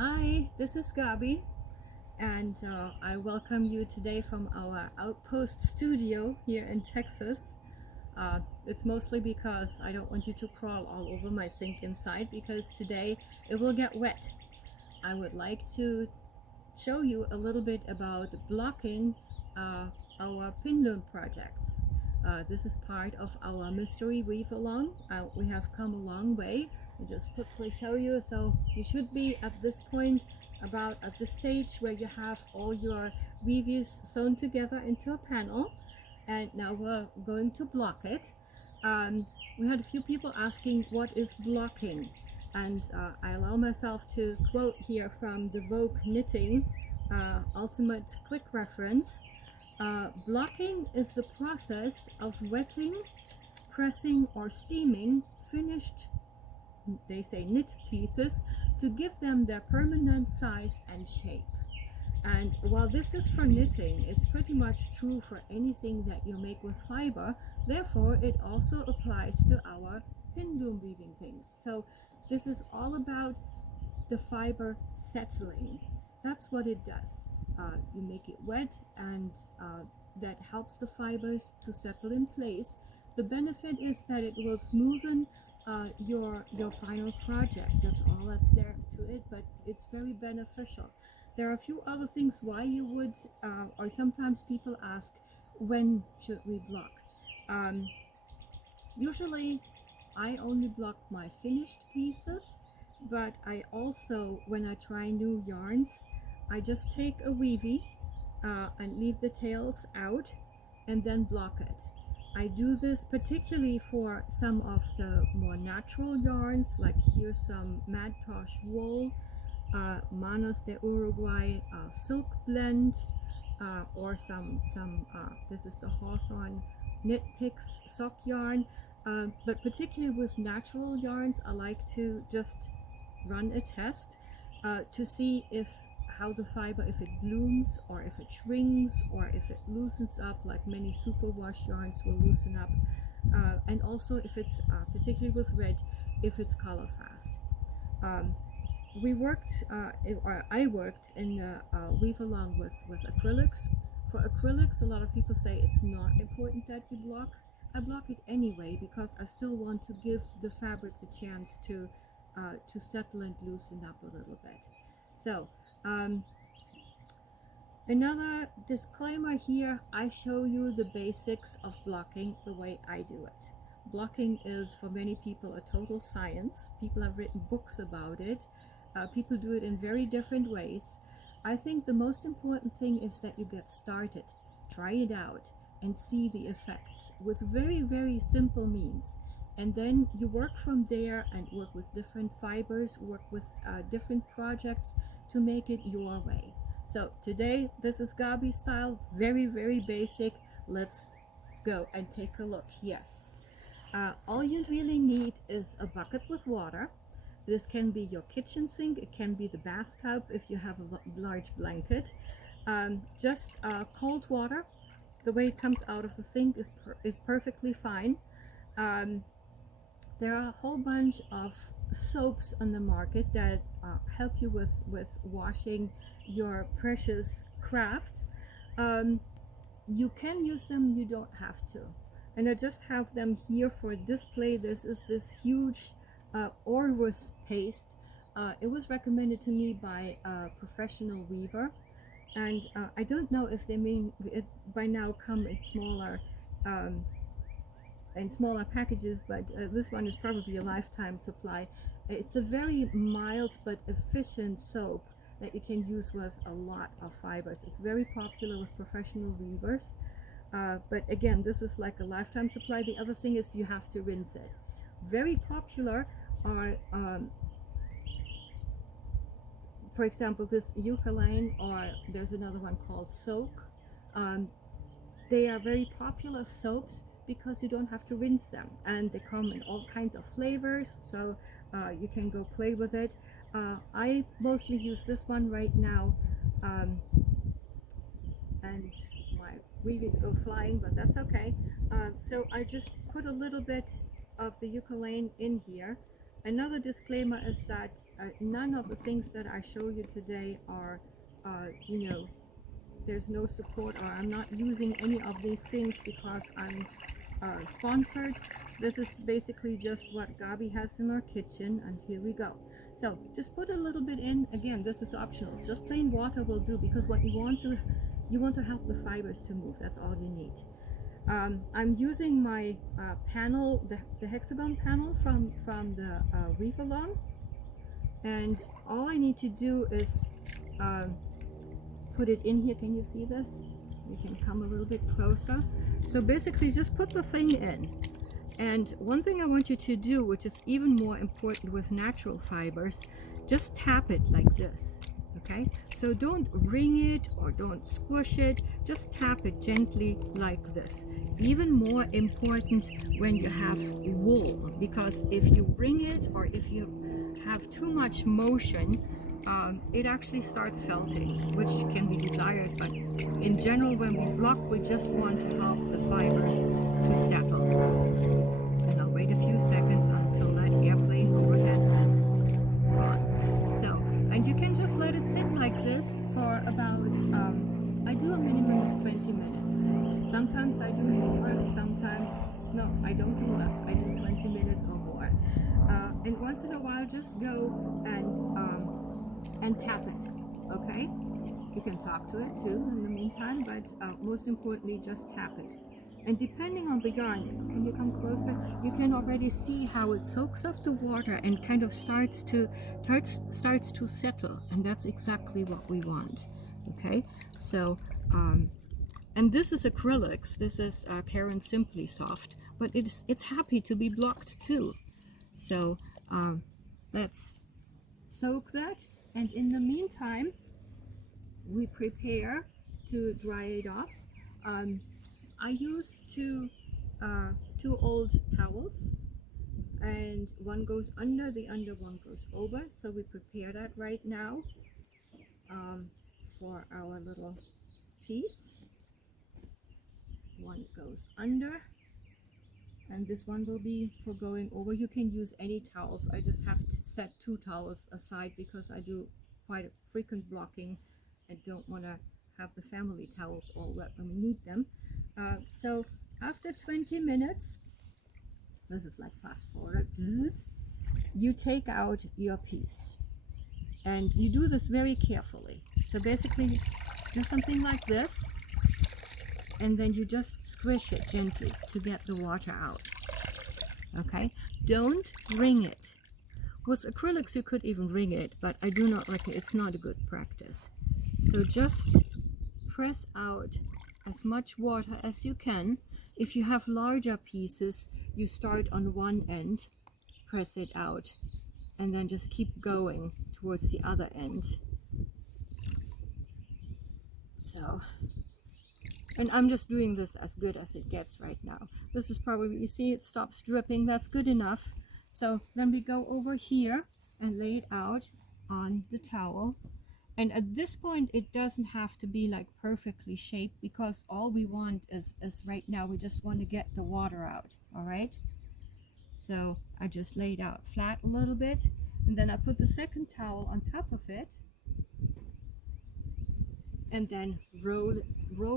Hi, this is Gabi, and I welcome you today from our outpost studio here in Texas. It's mostly because I don't want you to crawl all over my sink inside because today it will get wet. I would like to show you a little bit about blocking uh, our pin loom projects. This is part of our mystery weave along. We have come a long way. I'll just quickly show you. So you should be at this point about at the stage where you have all your weaves sewn together into a panel, and now we're going to block it. We had a few people asking what is blocking, and I allow myself to quote here from the Vogue Knitting Ultimate Quick Reference. Blocking is the process of wetting, pressing, or steaming finished, they say, knit pieces to give them their permanent size and shape. And while this is for knitting, it's pretty much true for anything that you make with fiber. Therefore, it also applies to our pin loom weaving things. So this is all about the fiber settling. That's what it does. You make it wet, and that helps the fibers to settle in place. The benefit is that it will smoothen your final project. That's all that's there to it, but it's very beneficial. There are a few other things why you would, or sometimes people ask, when should we block? Um, Usually I only block my finished pieces, but I also, when I try new yarns, I just take a weavie and leave the tails out and then block it. I do this particularly for some of the more natural yarns, like here's some Mad Tosh wool, Manos de Uruguay silk blend, or this is the Hawthorne Knit Picks sock yarn. But particularly with natural yarns, I like to just run a test to see if how the fiber, if it blooms or if it shrinks or if it loosens up, like many superwash yarns will loosen up, and also if it's particularly with red, if it's color fast. We worked, or I worked in the weave along with acrylics. For acrylics, a lot of people say it's not important that you block. I block it anyway because I still want to give the fabric the chance to settle and loosen up a little bit. So another disclaimer here, I show you the basics of blocking the way I do it. Blocking is for many people a total science. People have written books about it. People do it in very different ways. I think the most important thing is that you get started, try it out, and see the effects with very, very simple means. And then you work from there and work with different fibers, work with different projects to make it your way. So today, this is Gabi style, very, very basic. Let's go and take a look here. All you really need is a bucket with water. This can be your kitchen sink, it can be the bathtub if you have a large blanket. Just cold water, the way it comes out of the sink is perfectly fine. There are a whole bunch of soaps on the market that help you with washing your precious crafts. You can use them, you don't have to. And I just have them here for display. This is this huge Orwurst paste. It was recommended to me by a professional weaver, and I don't know if they mean it by now come in smaller packages, but this one is probably a lifetime supply. It's a very mild but efficient soap that you can use with a lot of fibers. It's very popular with professional weavers, but again, this is like a lifetime supply. The other thing is you have to rinse it. Very popular are, for example, this Eucalyne, or there's another one called Soak. They are very popular soaps because you don't have to rinse them, and they come in all kinds of flavors, so you can go play with it. I mostly use this one right now, and my weavies go flying, but that's okay. So I just put a little bit of the Eucalyne in here, Another disclaimer is that none of the things that I show you today are, you know, there's no support, or I'm not using any of these things because I'm sponsored. This is basically just what Gabi has in our kitchen, and here we go. So just put a little bit in. Again, this is optional. Just plain water will do, because what you want to help the fibers to move. That's all you need. I'm using my panel, the hexagon panel from the Weave Along, and all I need to do is put it in here. Can you see this? You can come a little bit closer. So basically just put the thing in. And one thing I want you to do, which is even more important with natural fibers, just tap it like this, okay? So don't wring it or don't squish it, just tap it gently like this. Even more important when you have wool, because if you wring it or if you have too much motion, it actually starts felting, which can be desired, but in general, when we block, we just want to help the fibers to settle. And I'll wait a few seconds until that airplane overhead is gone. So, and you can just let it sit like this for about, I do a minimum of 20 minutes. Sometimes I do more, sometimes, no, I don't do less. I do 20 minutes or more. And once in a while, just go and tap it, okay? You can talk to it too in the meantime, but most importantly, just tap it. And depending on the yarn, can you come closer? You can already see how it soaks up the water and kind of starts to settle, and that's exactly what we want, okay? So, and this is acrylics. This is Karen Simply Soft, but it's happy to be blocked too. So let's soak that, and in the meantime, we prepare to dry it off. I use two old towels, and one goes under, the under one goes over. So we prepare that right now for our little piece. One goes under, and this one will be for going over. You can use any towels. I just have to set 2 towels aside because I do quite a frequent blocking and don't want to have the family towels all wet when we need them. So after 20 minutes, this is like fast forward, you take out your piece, and you do this very carefully. So basically do something like this, and then you just squish it gently to get the water out, okay? Don't wring it. With acrylics you could even wring it, but I do not recommend. It's not a good practice. So just press out as much water as you can. If you have larger pieces, you start on one end, press it out, and then just keep going towards the other end. So, and I'm just doing this as good as it gets right now. This is probably, you see it stops dripping, that's good enough. So then we go over here and lay it out on the towel. And at this point, it doesn't have to be like perfectly shaped, because all we want is right now, we just want to get the water out, all right? So I just laid out flat a little bit, and then I put the second towel on top of it, and then roll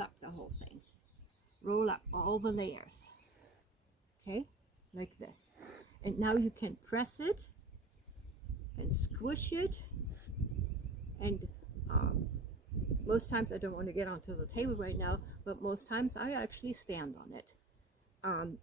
up the whole thing. Roll up all the layers, okay? Like this. And now you can press it and squish it. And most times, I don't want to get onto the table right now, but most times I actually stand on it.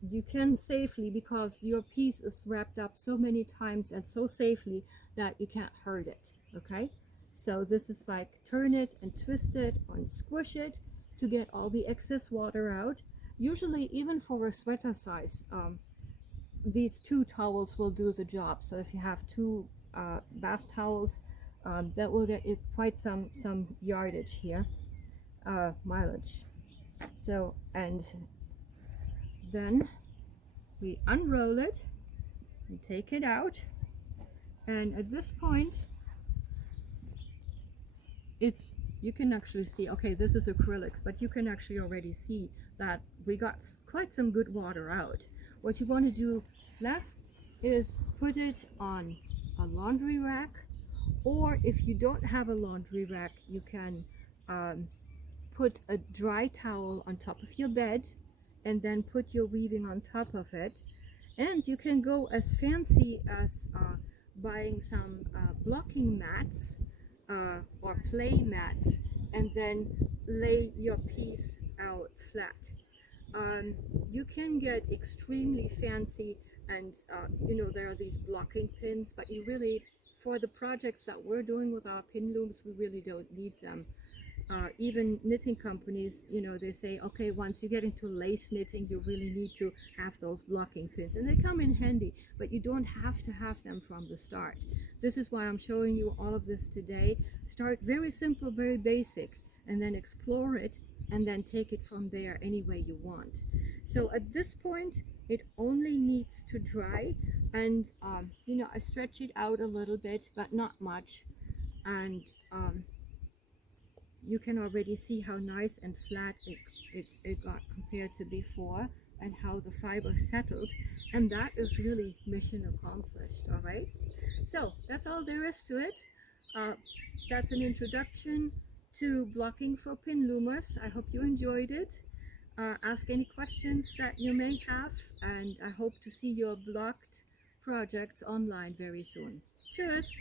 You can safely, because your piece is wrapped up so many times and so safely that you can't hurt it, okay? So this is like turn it and twist it and squish it to get all the excess water out. Usually, even for a sweater size, these 2 towels will do the job. So if you have 2 bath towels, that will get it quite some yardage here, mileage. So, and then we unroll it and take it out, and at this point you can actually see, okay, this is acrylics, but you can actually already see that we got quite some good water out. What you want to do last is put it on a laundry rack, or if you don't have a laundry rack, you can um, put a dry towel on top of your bed and then put your weaving on top of it. And you can go as fancy as buying some blocking mats or play mats, and then lay your piece out flat. Um, you can get extremely fancy, and there are these blocking pins, but you really, for the projects that we're doing with our pin looms, we really don't need them. Even knitting companies, they say, okay, once you get into lace knitting, you really need to have those blocking pins, and they come in handy, but you don't have to have them from the start. This is why I'm showing you all of this today. Start very simple, very basic, and then explore it, and then take it from there any way you want. So at this point, it only needs to dry, and I stretch it out a little bit, but not much, and you can already see how nice and flat it got compared to before, and how the fiber settled, and that is really mission accomplished. All right, so that's all there is to it. That's an introduction to blocking for pin loomers. I hope you enjoyed it. Ask any questions that you may have, and I hope to see your blocked projects online very soon. Cheers!